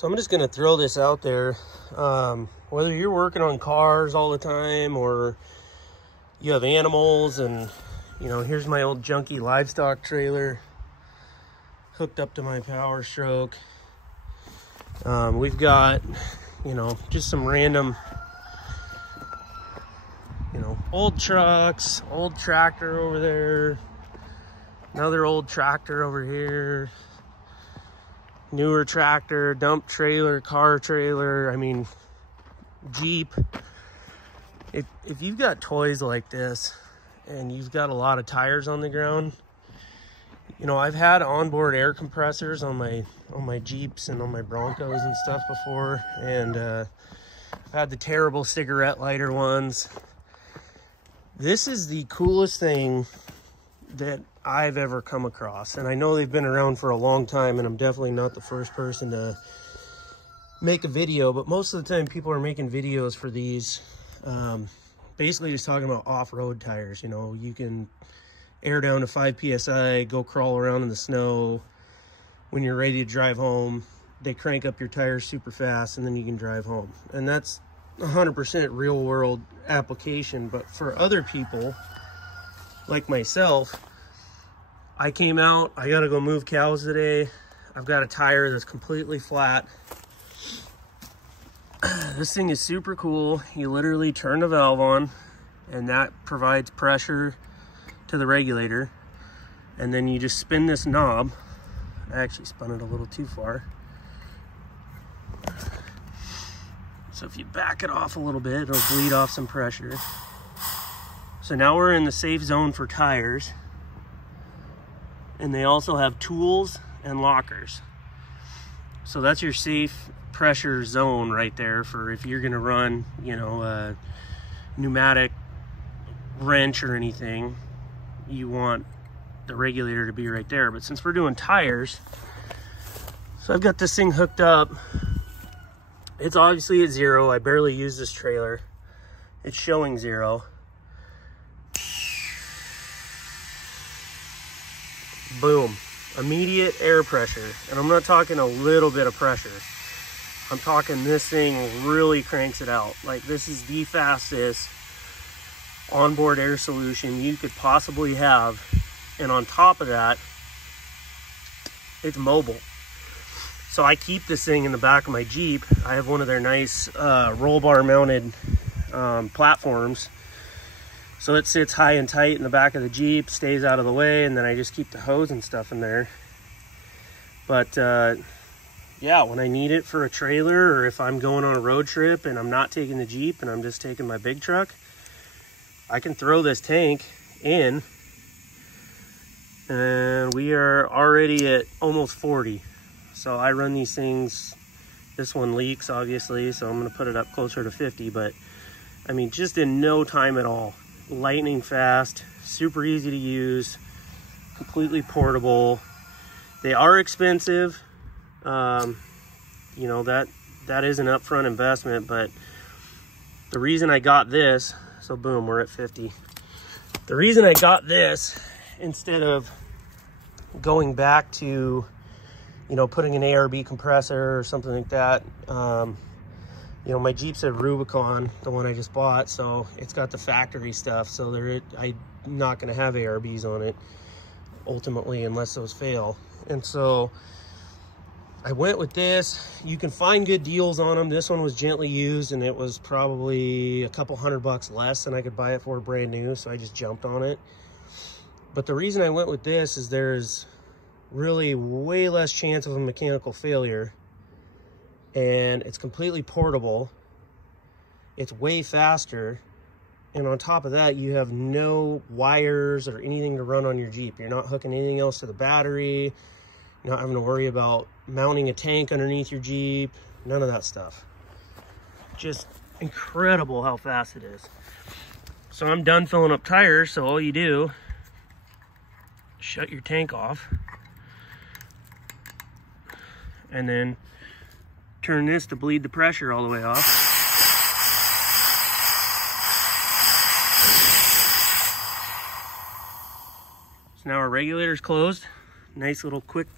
So I'm just gonna throw this out there. Whether you're working on cars all the time or you have animals, and you know, here's my old junky livestock trailer hooked up to my Power Stroke. We've got, you know, just some random, you know, old trucks, old tractor over there, another old tractor over here, newer tractor, dump trailer, car trailer, I mean, Jeep. If you've got toys like this and you've got a lot of tires on the ground, you know, I've had onboard air compressors on my Jeeps and on my Broncos and stuff before, and I've had the terrible cigarette lighter ones. This is the coolest thing that I've ever come across, and I know they've been around for a long time, and I'm definitely not the first person to make a video, but most of the time people are making videos for these, basically just talking about off-road tires. You know, you can air down to 5 psi, go crawl around in the snow. When you're ready to drive home, they crank up your tires super fast, and then you can drive home. And that's 100% real world application. But for other people like myself, I came out, I gotta go move cows today. I've got a tire that's completely flat. This thing is super cool. You literally turn the valve on, and that provides pressure to the regulator, and then you just spin this knob. I actually spun it a little too far. So if you back it off a little bit, it'll bleed off some pressure. So now we're in the safe zone for tires, and they also have tools and lockers. So that's your safe pressure zone right there for if you're gonna run, you know, a pneumatic wrench or anything. You want the regulator to be right there. But since we're doing tires, so I've got this thing hooked up. It's obviously at 0. I barely use this trailer. It's showing 0. Boom. Immediate air pressure. And I'm not talking a little bit of pressure. I'm talking this thing really cranks it out. Like, this is the fastest onboard air solution you could possibly have. And on top of that, it's mobile. So I keep this thing in the back of my Jeep. I have one of their nice roll bar mounted platforms. So it sits high and tight in the back of the Jeep, stays out of the way, and then I just keep the hose and stuff in there. But yeah, when I need it for a trailer, or if I'm going on a road trip and I'm not taking the Jeep and I'm just taking my big truck, I can throw this tank in, and we are already at almost 40. So I run these things, this one leaks obviously, so I'm gonna put it up closer to 50, but I mean, just in no time at all. Lightning fast, super easy to use, completely portable. They are expensive. You know, that is an upfront investment, but the reason I got this, so boom, we're at 50. The reason I got this instead of going back to, you know, putting an ARB compressor or something like that, you know, my Jeep's a Rubicon, the one I just bought, so it's got the factory stuff, so I'm not going to have ARBs on it ultimately unless those fail. And so I went with this. You can find good deals on them. This one was gently used, and it was probably a couple $100 less than I could buy it for brand new, so I just jumped on it. But the reason I went with this is there's really way less chance of a mechanical failure, and it's completely portable. It's way faster, and on top of that, you have no wires or anything to run on your Jeep. You're not hooking anything else to the battery. You're not having to worry about mounting a tank underneath your Jeep, none of that stuff. Just incredible how fast it is. So I'm done filling up tires, so all you do, shut your tank off, and then turn this to bleed the pressure all the way off. So now our regulator's closed. Nice little quick